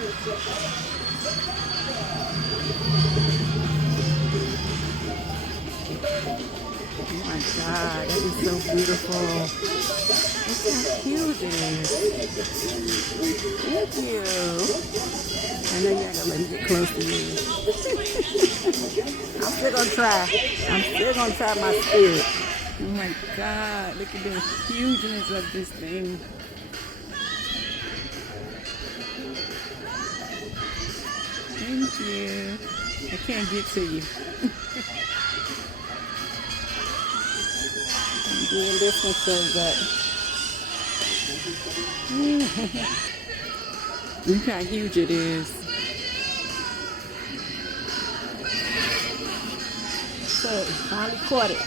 Oh my God, that is so beautiful. Look how cute it is. Thank you. I know you're not gonna let me get close to you. I'm still gonna try. I'm still gonna try my spirit. Oh my God, look at the hugeness of this thing. Thank you. I can't get to you. I'm doing this one so that look how huge it is. So finally caught it.